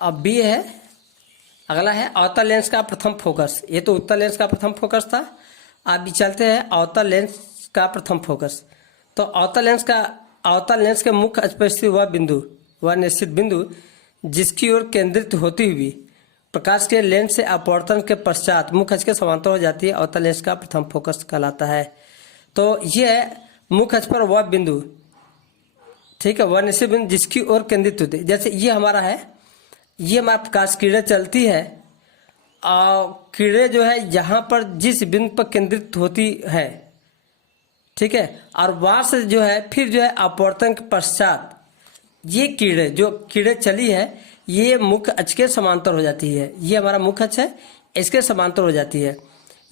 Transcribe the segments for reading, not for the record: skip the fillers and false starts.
अब बी है, अगला है अवतल लेंस का प्रथम फोकस। ये तो उत्तल लेंस का प्रथम फोकस था। अभी चलते हैं अवतल लेंस का प्रथम फोकस। तो अवतल लेंस के मुख्य अक्ष पर स्थित वह बिंदु, वह निश्चित बिंदु जिसकी ओर केंद्रित होती हुई प्रकाश के लेंस से अपवर्तन के पश्चात मुख्य अक्ष के समांतर हो जाती है, अवतल लेंस का प्रथम फोकस कहलाता है। तो यह मुख्य अक्ष पर वह बिंदु, ठीक है, वह निश्चित बिंदु जिसकी ओर केंद्रित होती है। जैसे ये हमारा है, ये हमारा प्रकाश किरणें चलती है और किरणें जो है यहाँ पर जिस बिंदु पर केंद्रित होती है, ठीक है, और वहाँ से जो है फिर जो है अपवर्तन के पश्चात ये किरणें, जो किरणें चली है, ये मुख्य अक्ष के समांतर हो जाती है। ये हमारा मुख्य अक्ष है, इसके समांतर हो जाती है।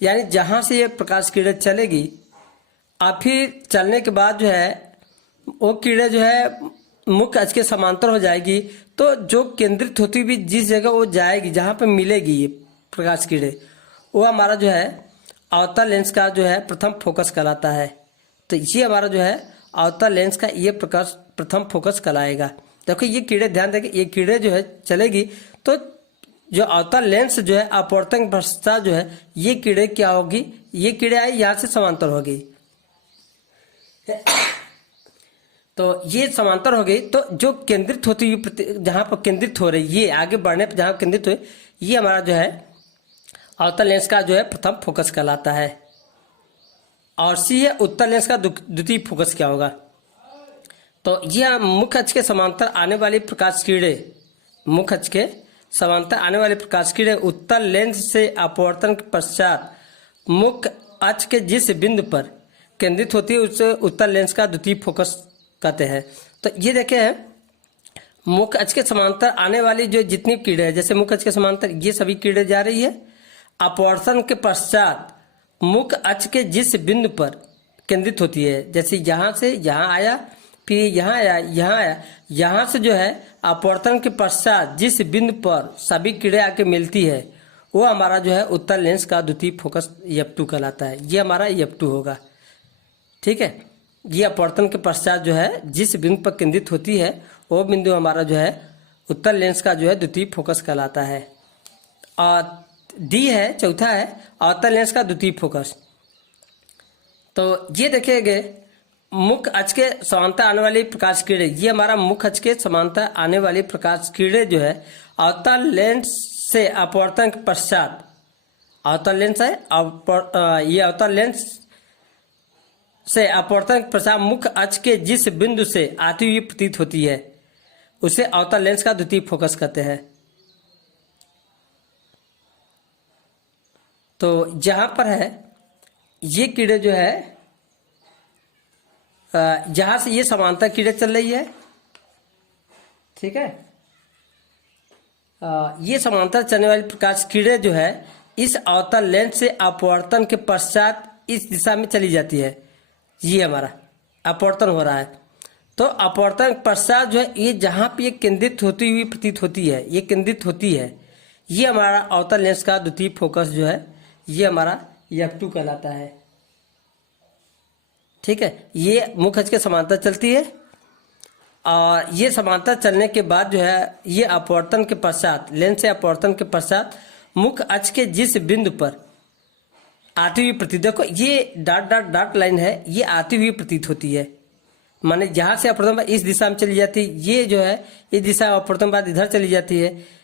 यानी जहाँ से ये प्रकाश किरणें चलेगी और फिर चलने के बाद जो है वो किरणें जो है मुख्य अक्ष के समांतर हो जाएगी। तो जो केंद्रित होती हुई जिस जगह वो जाएगी, जहाँ पे मिलेगी ये प्रकाश किरणें, वो हमारा जो है अवतल लेंस का जो है प्रथम फोकस कहलाता है। तो ये हमारा जो है अवतल लेंस का ये प्रकाश प्रथम फोकस कहलाएगा। देखो ये किरणें, ध्यान दें कि ये किरणें जो है चलेगी, तो जो अवतल लेंस जो है अपवर्तन के पश्चात जो है ये किरणें क्या होगी, ये किरणें आई यहाँ से समांतर हो गई। तो ये समांतर हो गई, तो जो केंद्रित होती हुई जहाँ पर केंद्रित हो रही, ये आगे बढ़ने पर जहाँ केंद्रित हुई, ये हमारा जो है अवतल लेंस का जो है प्रथम फोकस कहलाता है। और सी है उत्तल लेंस का द्वितीय फोकस क्या होगा। तो यह मुख्य अक्ष के समांतर आने वाली प्रकाश किरणें, मुख्य अक्ष के समांतर आने वाली प्रकाश किरणें उत्तल लेंस से अपवर्तन के पश्चात मुख्य अक्ष के जिस बिंदु पर केंद्रित होती है उसे उत्तल लेंस का द्वितीय फोकस कहते हैं। तो ये देखें, मुख्य अक्ष के समांतर आने वाली जो जितनी किरणें हैं, जैसे मुख्य अक्ष के समांतर ये सभी किरणें जा रही है, अपवर्तन के पश्चात मुख्य अक्ष के जिस बिंदु पर केंद्रित होती है, जैसे यहाँ से यहाँ आया, फिर यहाँ आया, यहाँ आया, यहाँ से जो है अपवर्तन के पश्चात जिस बिंदु पर सभी किरणें आके मिलती है, वो हमारा जो है उत्तल लेंस का द्वितीय फोकस F2 कहलाता है। ये हमारा F2 होगा, ठीक है। ये अपवर्तन के पश्चात जो है जिस बिंदु पर केंद्रित होती है वो बिंदु हमारा जो है उत्तल लेंस का जो है द्वितीय फोकस कहलाता है। और डी है, चौथा है अवतल लेंस का द्वितीय फोकस। तो ये देखेंगे मुख्य अक्ष के समांतर आने वाली प्रकाश किरणें, ये हमारा मुख्य अक्ष के समांतर आने वाली प्रकाश किरणें जो है अवतल लेंस से अपवर्तन के पश्चात, अवतल लेंस है, ये अवतल लेंस से अपवर्तन के पश्चात मुख्य अक्ष के जिस बिंदु से आती हुई प्रतीत होती है उसे अवतल लेंस का द्वितीय फोकस कहते हैं। तो जहां पर है ये किरणें जो है, जहां से ये समांतर किरणें चल रही है, ठीक है, ये समांतर चलने वाली प्रकाश किरणें जो है इस अवतल लेंस से अपवर्तन के पश्चात इस दिशा में चली जाती है। ये हमारा अपवर्तन हो रहा है, तो अपवर्तन पश्चात जो है ये जहाँ पे ये केंद्रित होती हुई प्रतीत होती है, ये केंद्रित होती है, ये हमारा अवतल लेंस का द्वितीय फोकस जो है ये हमारा F2 कहलाता है, ठीक है। ये मुख्य अक्ष के समांतर चलती है और ये समांतर चलने के बाद जो है ये अपवर्तन के पश्चात, लेंस से अपवर्तन के पश्चात मुख्य अक्ष के जिस बिंदु पर आती हुई प्रतीत, देखो ये डॉट डॉट डॉट लाइन है, ये आती हुई प्रतीत होती है, माने जहाँ से अपवर्तन बाद इस दिशा में चली जाती है, ये जो है इस दिशा अपवर्तन बाद इधर चली जाती है,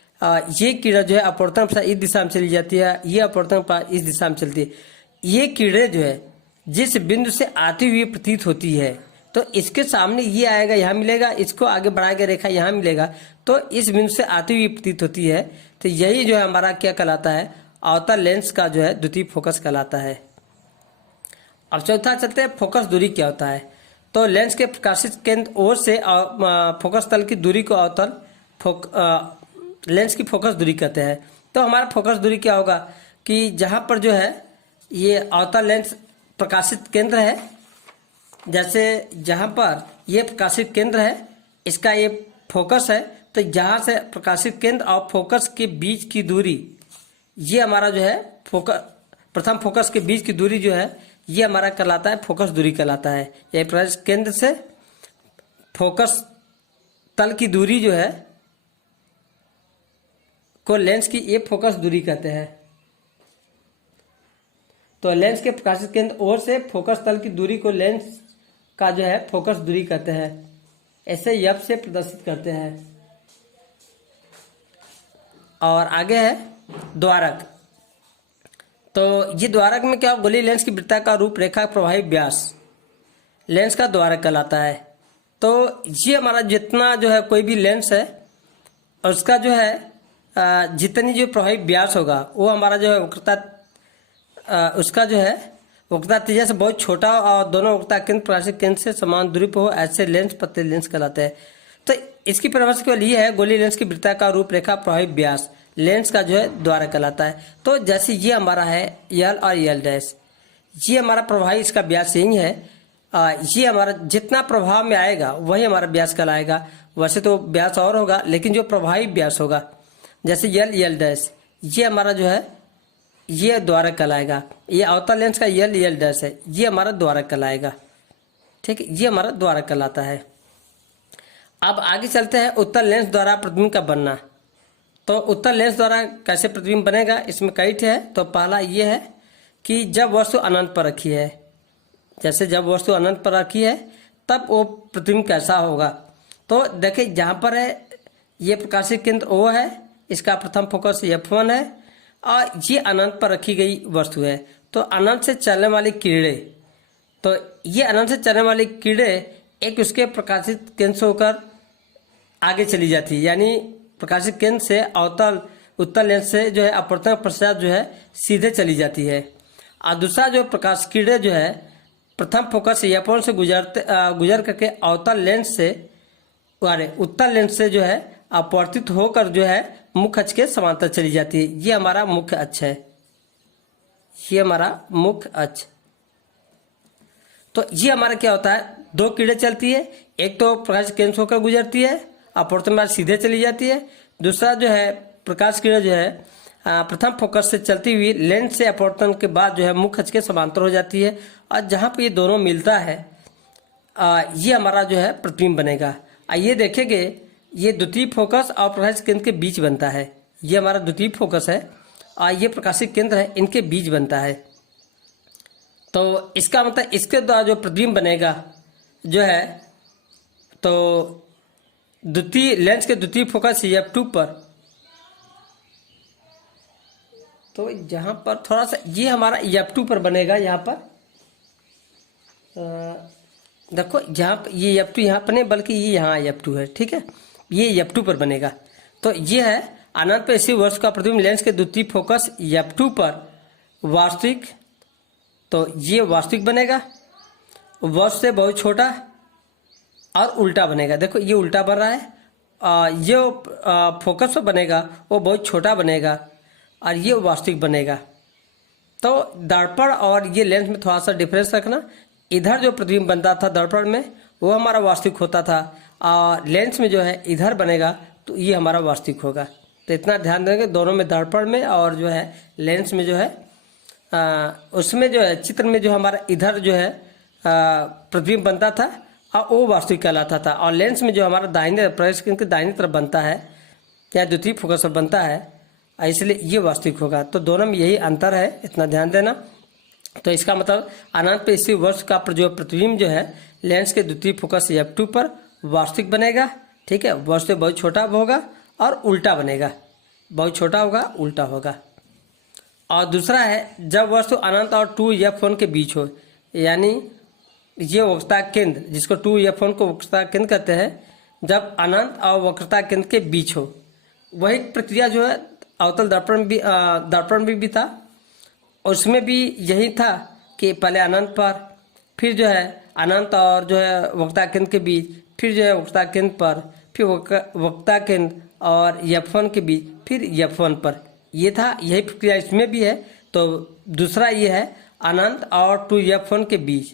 ये किरण जो है अपवर्तन बाद इस दिशा में चली जाती है, ये अपवर्तन बाद इस दिशा में चलती है। ये किरणें जो है जिस बिंदु से आती हुई प्रतीत होती है, तो इसके सामने ये आएगा, यहाँ मिलेगा, इसको आगे बढ़ाएगा रेखा यहाँ मिलेगा, तो इस बिंदु से आती हुई प्रतीत होती है। तो यही जो है हमारा क्या कहलाता है, अवतल लेंस का जो है द्वितीय फोकस कहलाता है। अब चौथा चलते हैं, फोकस दूरी क्या होता है। तो लेंस के प्रकाशित केंद्र ओर से फोकस तल की दूरी को अवतल लेंस की फोकस दूरी कहते हैं। तो हमारा फोकस दूरी क्या होगा कि जहाँ पर जो है ये अवतल लेंस प्रकाशित केंद्र है, जैसे जहाँ पर ये प्रकाशित केंद्र है, इसका ये फोकस है, तो जहाँ से प्रकाशित केंद्र और फोकस के बीच की दूरी, ये हमारा जो है प्रथम फोकस के बीच की दूरी जो है ये हमारा कहलाता है फोकस दूरी कहलाता है। ये प्रकाश केंद्र से फोकस तल की दूरी जो है को लेंस की ये फोकस दूरी कहते हैं। तो लेंस के प्रकाशित केंद्र O से फोकस तल की दूरी को लेंस का जो है फोकस दूरी कहते हैं। ऐसे एफ से प्रदर्शित करते हैं। और आगे है द्वारक। तो ये द्वारक में क्या, गोलीय लेंस की वृत्ता का रूपरेखा प्रभावी व्यास लेंस का द्वारक कहलाता है। तो ये हमारा जितना जो है कोई भी लेंस है और उसका जो है जितनी जो प्रभावी व्यास होगा वो हमारा जो है वक्रता उसका जो है वक्रता त्रिज्या से बहुत छोटा और दोनों वक्रता केंद्र प्रकाशित केंद्र से समान दूरी पर हो, ऐसे लेंस पतले लेंस कहलाते हैं। तो इसकी परिभाषा केवल ये है, गोलीय लेंस की वृत्ता का रूपरेखा प्रभावी व्यास लेंस का जो है द्वारक कहलाता है। तो जैसे ये हमारा है यल और यल डैश, ये हमारा प्रभावी इसका व्यास यही है। ये हमारा जितना प्रभाव में आएगा वही हमारा व्यास कहलाएगा। वैसे तो व्यास और होगा लेकिन जो प्रभावी व्यास होगा, जैसे यल यल डैश, ये हमारा जो है ये द्वारक कहलाएगा। ये अवतल लेंस का यल यल डैश है, ये हमारा द्वारक कहलाएगा। ठीक है, ये हमारा द्वारक कहलाता है। अब आगे चलते हैं उत्तल लेंस द्वारा प्रतिबिंब का बनना। तो उत्तल लेंस द्वारा कैसे प्रतिबिंब बनेगा, इसमें कई थे है। तो पहला ये है कि जब वस्तु अनंत पर रखी है, जैसे जब वस्तु अनंत पर रखी है तब वो प्रतिबिंब कैसा होगा। तो देखिए जहाँ पर है ये प्रकाशित केंद्र O है, इसका प्रथम फोकस F1 है और ये अनंत पर रखी गई वस्तु है। तो अनंत से चलने वाली किरणें, तो ये अनंत से चलने वाली किरणें एक उसके प्रकाशित केंद्र से होकर आगे चली जाती है, यानी प्रकाशित केंद्र से अवतल उत्तल लेंस से जो है अपवर्तन पश्चात जो है सीधे चली जाती है। और दूसरा जो प्रकाश किरणें जो है प्रथम फोकस F1 से गुजर करके अवतल लेंस से उत्तल लेंस से जो है अपवर्तित होकर जो है मुख्य अक्ष के समांतर चली जाती है। ये हमारा मुख्य अक्ष है, ये हमारा मुख्य अक्ष। तो ये हमारा क्या होता है, दो किरणें चलती है, एक तो प्रकाश केंद्र से होकर गुजरती है अपवर्तन में सीधे चली जाती है, दूसरा जो है प्रकाश किरण जो है प्रथम फोकस से चलती हुई लेंस से अपवर्तन के बाद जो है मुख्य अक्ष के समांतर हो जाती है। और जहाँ पे ये दोनों मिलता है ये हमारा जो है प्रतिबिंब बनेगा। ये देखेंगे ये द्वितीय फोकस और प्रकाशित केंद्र के बीच बनता है। ये हमारा द्वितीय फोकस है और ये प्रकाशित केंद्र है, इनके बीच बनता है। तो इसका मतलब इसके द्वारा जो प्रतिबिंब बनेगा जो है, तो द्वितीय लेंस के द्वितीय फोकस F2 पर, तो जहाँ पर थोड़ा सा ये हमारा F2 पर बनेगा। यहाँ पर देखो जहाँ पर ये F2 यहाँ पर नहीं बल्कि ये यहाँ F2 है। ठीक है, ये F2 पर बनेगा। तो ये है अनंत पर इसी वस्तु का प्रतिबिंब लेंस के द्वितीय फोकस F2 पर वास्तविक, तो ये वास्तविक बनेगा, वस्तु से बहुत छोटा और उल्टा बनेगा। देखो ये उल्टा बन रहा है, ये फोकस पर बनेगा वो बहुत छोटा बनेगा और ये वास्तविक बनेगा। तो दर्पण और ये लेंस में थोड़ा सा डिफरेंस रखना। इधर जो प्रतिबिंब बनता था दर्पण में वो हमारा वास्तविक होता था और लेंस में जो है इधर बनेगा तो ये हमारा वास्तविक होगा। तो इतना ध्यान देंगे, दोनों में दर्पण में और जो है लेंस में जो है उसमें जो है चित्र में जो हमारा इधर जो है प्रतिबिंब बनता था और वो वास्तविक कहलाता था, और लेंस में जो हमारा दाहिने प्रकाश केंद्र के दाहिने तरफ बनता है या द्वितीय फोकस पर बनता है, इसलिए ये वास्तविक होगा। तो दोनों में यही अंतर है, इतना ध्यान देना। तो इसका मतलब अनंत पे इसी वस्तु का जो प्रतिबिंब जो है लेंस के द्वितीय फोकस F2 पर वास्तविक बनेगा। ठीक है, वस्तु बहुत छोटा होगा और उल्टा बनेगा, बहुत छोटा होगा उल्टा होगा। और दूसरा है जब वस्तु अनंत और 2F1 के बीच हो, यानी ये वक्रता केंद्र जिसको 2F1 को वक्रता केंद्र कहते हैं, जब अनंत और वक्रता केंद्र के बीच हो। वही प्रक्रिया जो है अवतल दर्पण भी था, उसमें भी यही था कि पहले अनंत पर, फिर जो है अनंत और जो है वक्रता केंद्र के बीच, फिर जो है वक्रता केंद्र पर, फिर वक्रता केंद्र और F1 के बीच, फिर F1 पर, ये था। यही प्रक्रिया इसमें भी है। तो दूसरा ये है अनंत और 2F1 के बीच।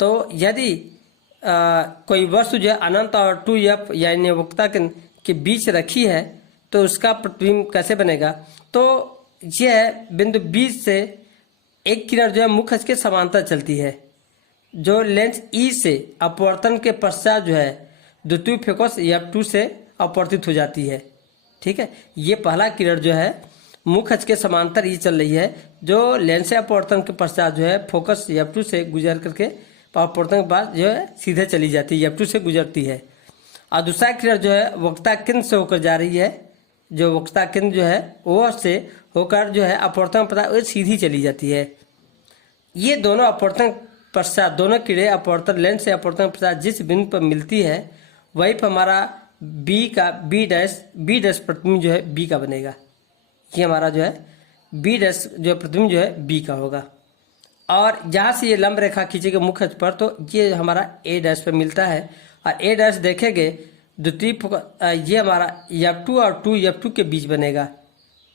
तो यदि कोई वस्तु जो है अनंत और 2F यानी वक्रता केंद्र के बीच रखी है तो उसका प्रतिबिंब कैसे बनेगा। तो यह है बिंदु 20 से एक किरण जो है मुख्य अक्ष के समांतर चलती है, जो लेंस E से अपवर्तन के पश्चात जो है द्वितीय फोकस F2 से अपवर्तित हो जाती है। ठीक है, ये पहला किरण जो है मुख्य अक्ष के समांतर ये चल रही है, जो लेंस या अपवर्तन के पश्चात जो है फोकस F2 से गुजर करके अपवर्तन के बाद जो है सीधे चली जाती है, F2 से गुजरती है। और दूसरा किरण जो है वक्रता केंद्र से होकर जा रही है, जो वक्रता केंद्र जो है वो से होकर जो है अपवर्तन पदार्थ वो सीधी चली जाती है। ये दोनों अपवर्तन पश्चात, दोनों किरणें अपवर्तन लेंस से अपवर्तन पश्चात जिस बिंदु पर मिलती है वहीं पर हमारा बी डैश प्रतिबिंब जो है बी का बनेगा। ये हमारा जो है बी डैश जो प्रतिबिंब जो है बी का होगा। और जहाँ से ये लंब रेखा खींचेगी मुख्य अक्ष पर तो ये हमारा ए डैश पर मिलता है। और ए डैश देखेंगे द्वितीय ये हमारा F2 और 2F2 के बीच बनेगा।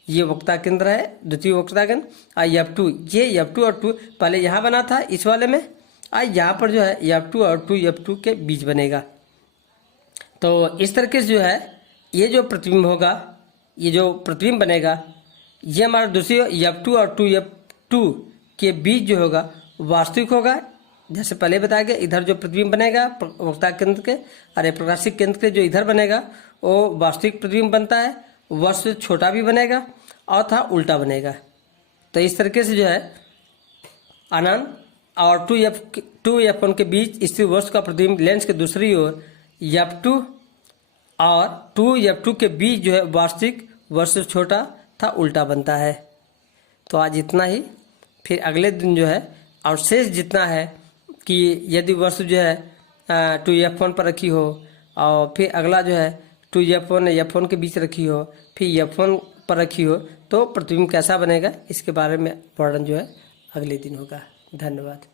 ये वक्रता केंद्र है, द्वितीय वक्रता केंद्र। और F2, ये F2 और 2 पहले यहाँ बना था इस वाले में, और यहाँ पर जो है F2 और 2F2 के बीच बनेगा। तो इस तरीके से जो है ये जो प्रतिबिंब होगा, ये जो प्रतिबिंब बनेगा, ये हमारा दूसरी F2 और 2F2 के बीच जो होगा वास्तविक होगा। जैसे पहले बताया गया, इधर जो प्रतिबिंब बनेगा वक्रता केंद्र के और प्रकाशिक केंद्र के जो इधर बनेगा वो वास्तविक प्रतिबिंब बनता है, वर्ष से छोटा भी बनेगा और था उल्टा बनेगा। तो इस तरीके से जो है अनंत और 2F1 के बीच स्थित वर्ष का प्रतिबिंब लेंस के दूसरी ओर F2 और 2F2 के बीच जो है वास्तविक वर्ष से छोटा था उल्टा बनता है। तो आज इतना ही, फिर अगले दिन जो है और शेष जितना है कि यदि वस्तु जो है 2F1 पर रखी हो और फिर अगला जो है 2F1 F1 के बीच रखी हो, फिर F1 पर रखी हो, तो प्रतिबिंब कैसा बनेगा इसके बारे में वर्णन जो है अगले दिन होगा। धन्यवाद।